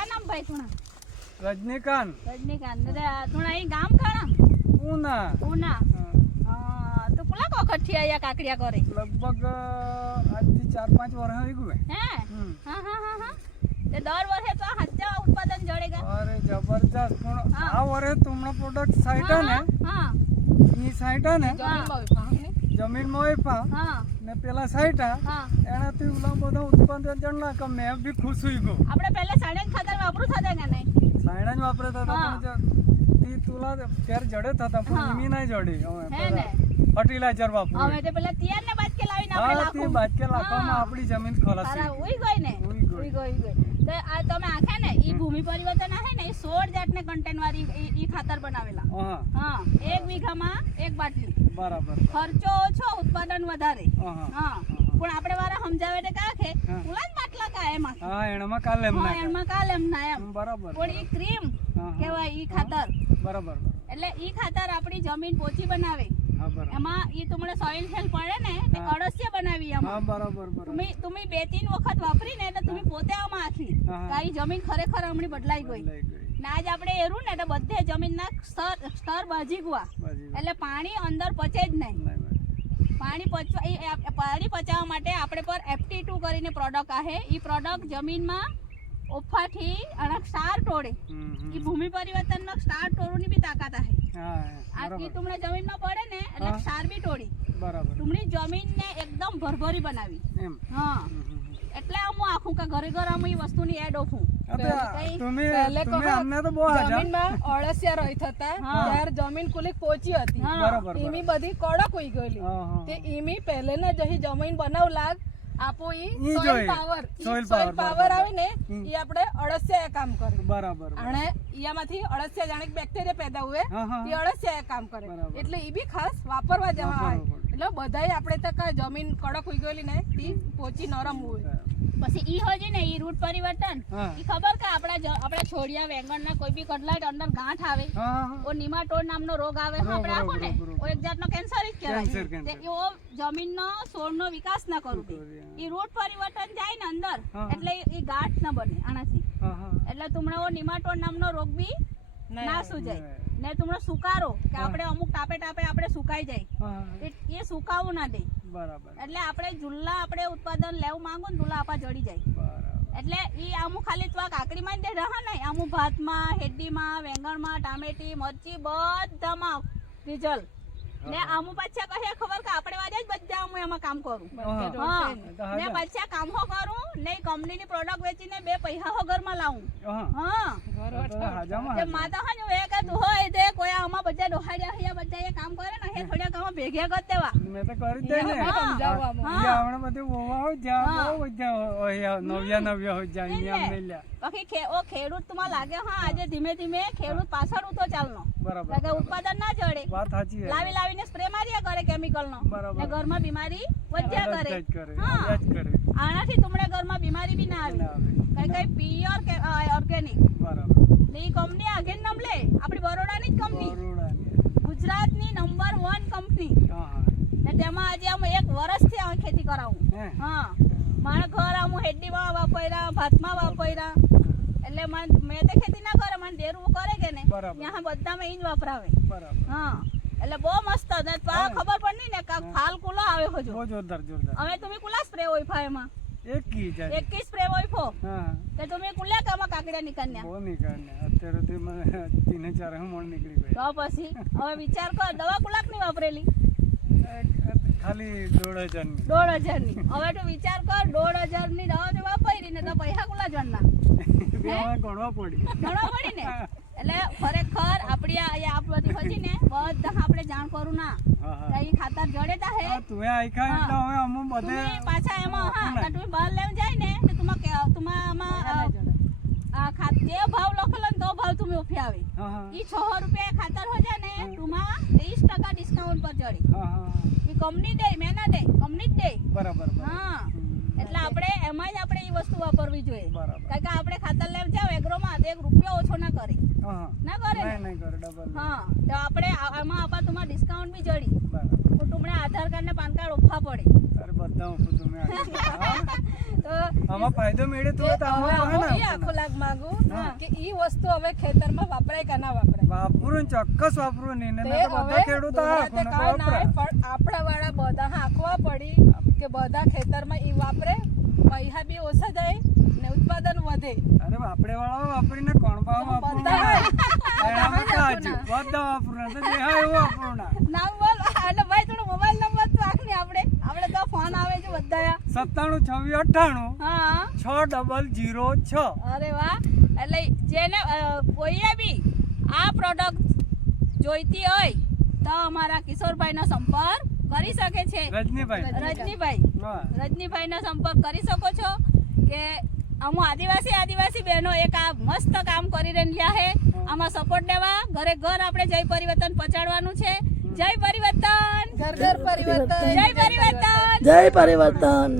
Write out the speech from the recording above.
का नाम भाई तुना रजनीकांत रजनीकांत तुना ही गाम काना ऊना ऊना तो कुला वखत थी आया काकड़िया करे लगभग आज થી 4-5 વર્ષ થઈ ગયું હે હા હા હા હા તે દર વર્ષે તો હચ્ચા उत्पादन જડેગા અરે જબરજસ્ત પણ આ વર્ષે તમને પ્રોડક્ટ સાઈટ ને હા ઈ સાઈટ ને જમીનમાં વેપા હા ને પેલા સાઈટ હા એનાથી ઉલા બધા ઉત્પાદન જણના કે મેં બી ખુશ હોઈ ગયો આપણે પહેલા સાડે ખાતર વાપરું થતા કે નહીં સાઈડા જ વાપરે હતા પણ તી તુલા ફેર જડે થતા પણ ઈમી નહીં જડી હે ને ફર્ટિલાઇઝર વાપરું હવે તે પેલા તિયાર ને બાદ કે લાવીને આપણે હા લાખો તી બાજકે લાખોમાં આપણી જમીન ખલાસી તારા ઉઈ ગઈ ને ઉઈ ગઈ તો આ તમે આખે ને ઈ ભૂમિ પરિવર્તન आहे ને 16 જાતને કન્ટેન્ટ વાળી ઈ ખાતર બનાવેલા હા હા 1 વીઘામાં 1 બાટલી બરાબર ખર્ચો ઓછો ઉત્પાદન વધારે હા હા પણ આપણે વારા સમજાવે તે કાખે ઉલાન બાટલા કા એમાં હા એનામાં કાલે એમ ના એમાં કાલે એમ ના એમ બરાબર પણ ઈ ક્રીમ કેવાય ઈ ખાતર બરાબર એટલે ઈ ખાતર આપણી જમીન પોચી બનાવે હા બરાબર એમાં ઈ તમને સોઇલ હેલ્થ પડે ને તે અળસિયા બનાવી હા એમાં બરાબર બરાબર तुम्ही 2-3 વખત વાપરી ને એટલે तुम्ही પોતે આમાં આખી કાઈ જમીન ખરેખર હમણી બદલાઈ ગઈ ને આજ આપણે એરું ને એટલે બધે જમીનના સ્તર બાજી ગવા એટલે પાણી અંદર પચે જ નહીં પાણી પચાવવા માટે આપણે પર FT2 કરીને પ્રોડક્ટ आहे ઈ પ્રોડક્ટ જમીનમાં ઓફાથી અને ક્ષાર ટોળે ઈ ભૂમિ પરિવર્તનનો ક્ષાર ટોળવાની બી તાકાત आहे હા આ ઈ તમને જમીનમાં પડે ને એટલે ક્ષાર બી ટોળી બરાબર तुम्ही જમીનને એકદમ ભરભરી બનાવી એમ હા એટલે હું આખું કે ઘરે ઘર અમે વસ્તુની એડ ઓફું તમે અમને તો બહુ જમીનમાં અળસિયા રહી થતા ત્યારે જમીન કુલી પોચી હતી બરાબર ઈમી બધી કડક હોઈ ગયેલી તે ઈમી પહેલેના જહી જમીન બનાવ લાગ આપો ઈ સોઇલ પાવર આવે ને ઈ આપણે અળસિયા કામ કરે બરાબર અને ઈયામાંથી અળસિયા જાણે બેક્ટેરિયા પેદા હુએ ઈ અળસિયા કામ કરે એટલે ઈ બી ખાસ વાપરવા જવા આવે એટલે બધાય આપણે તો કા જમીન કડક હોઈ ગયેલી ને તી પોચી નરમ હોય પછી ઈ હોય છે ને ઈ રૂટ પરિવર્તન ઈ ખબર કે આપણા છોડિયા વેંગણના કોઈ બી કડલાટ અંદર ગાંઠ આવે ઓ નિમાટોડ નામનો રોગ આવે આપણે આખો ને ઓ એક જાતનો કેન્સર જ કહેવાય તે ઓ જમીનનો છોડનો વિકાસ ના કરું ઈ રૂટ પરિવર્તન જાય ને અંદર એટલે ઈ ગાંઠ ન બને આનાથી એટલે તમને ઓ નિમાટોડ નામનો રોગ બી ના સુજાય ને તમને સુકારો કે આપણે અમુક ટાપે આપણે સુકાઈ જાય એ સુકાવું ના દે બરાબર એટલે આપણે જુલ્લા આપણે ઉત્પાદન લેવું માંગો ને જુલ્લા આપા જડી જાય એટલે ઈ આમુ ખાલી તો કાકડીમાં જ રહે ને આમુ ભાતમાં હેડીમાં વેંગણમાં ટામેટી મરચી બધામાં રિઝલ્ટ ને આમુ પાછા કહે ખબર કે આપણે વાજે જ બધા હું એમાં કામ કરું ને પાછા કામ હો કરું ને કંપનીની પ્રોડક્ટ વેચીને બે પૈસા હો ઘરમાં લાવું તે માતા હન એ કે તું હોય દે કોઈ આમાં બધા ડોહાડ્યા હૈયા બધા એ કામ કરે ને હે થોડા કામ ભેગા કર દેવા મેં તો કરી દે ને આવણ બધું ઓવા હોય જા બહુ જા નવ્યા હોય જા અહીંયા મેલ્યા બાકી ઓ ખેડૂત તમા લાગે હા આજે ધીમે ધીમે ખેડૂત પાછળ ઉતો ચાલનો બરાબર લાગે ઉત્પાદન ના જડે વાત સાચી છે લાવીને સ્પ્રે માર્યા કરે કેમિકલ નો ને ઘરમાં બીમારી વધ્યા કરે હા આનાથી તમને ઘરમાં બીમારી બી ના આવે કઈ પ્યોર ઓર્ગેનિક બરાબર ને ઈ કંપની આગે નામ લે આપણી બરોડાની જ કંપની ગુજરાતની નંબર 1 કંપની ને તેમાં આજે અમે 1 વર્ષથી આ ખેતી કરાવું હા મારા ઘર આમ હેડીમાં વાપર્યા ભાતમાં વાપર્યા એટલે મેં તો ખેતી ના કરે મને ડેરું કરે કે ને ત્યાં બધામાં ઈ જ વાપરાવે હા એટલે બહુ મસ્ત ખબર પડની ને ફાલ કુલો આવે હોજો બહુ જોરદાર હવે તમે કુલા સ્પ્રે હોય ફાયમાં એક કી સ્પ્રે હોય ફો તે તમે કુલ્યા કામાં કાકડિયા નીકળ્યા બહુ નીકળ્યા અત્યારે તે મને 3-4 મણ નીકળી ગઈ તો પછી હવે વિચાર કર દવા કુલાક ની વાપરેલી ખાલી 1.5 ની હવે તો વિચાર કર 1.5 ની દવા તો વાપરી ને તો પૈસા કુલા જણના ગણવા પડી ને એટલે ખરેખર આપણી આ બધી પછી ને બધા આપણે જાણ કરું ના કઈ ખાતર જડે તા હે તું આઈખા એટલે હવે અમુ બધે પાછા એમાં હા તમે બહાર લેવ જાય ને તો તમામાં જે ભાવ લખેલો ને તો ભાવ તમે ઓફી આવે ઈ 6 રૂપિયા ખાતર હો જાય ને તમા 30% ડિસ્કાઉન્ટ પર જડી ઈ કંપની દે મેં ના દે કંપની જ દે બરાબર હા એટલે આપણે એમાં જ આપણે ઈ વસ્તુ વાપરવી જોઈએ કારણ કે આપણે ખાતર લેવ જાવ એગ્રોમાં તો 1 રૂપિયો ઓછો ના કરે ના કરે નહીં કરે ડબલ હા તો આપણે આમાં આપા તમાર ડિસ્કાઉન્ટ બી જડી કુટુંબને આધાર કાર્ડ ને પાન કાર્ડ આપવા પડે. અરે બધા હું તમે તો આમાં ફાયદો મેળે તો હવે હું એ આખો લાગ માંગુ કે ઈ વસ્તુ હવે ખેતરમાં વપરાય કે ના વપરાય. વાપરું ને ચોક્કસ વાપરું ને એને તે તો બધા ખેડૂતો હવે કાંઈ ના, પણ આપણા વાળા બધા હાંકવા પડી કે બધા ખેતરમાં ઈ વાપરે, પૈસા બી ઓછા જાય ને ઉત્પાદન વધે. અરે આપણે વાળા વાપરીને કોણ ભાવ વાપરું એનામાં કાજુ બધા વાપરું તો જે હા એવું વાપરું ના. નામ બોલ. એટલે ભાઈ થોડો મોબાઈલ નંબર તો આખ ને આપણે તો ફોન આવે છે બધા. 97 96 હા 6006. અરે વાહ. એટલે જેને કોઈએ બી આ પ્રોડક્ટ જોઈતી હોય તો અમારા કિશોરભાઈનો સંપર્ક કરી શકે છે. રજનીભાઈનો સંપર્ક કરી શકો છો કે અમુ આદિવાસી બહેનો એક આ મસ્ત કામ કરી રહ્યા છે. આમાં સપોર્ટ લેવા ઘરે ઘર આપણે જય પરિવર્તન પહોંચાડવાનું છે. જય પરિવર્તન, ઘર ઘર પરિવર્તન, જય પરિવર્તન, જય પરિવર્તન.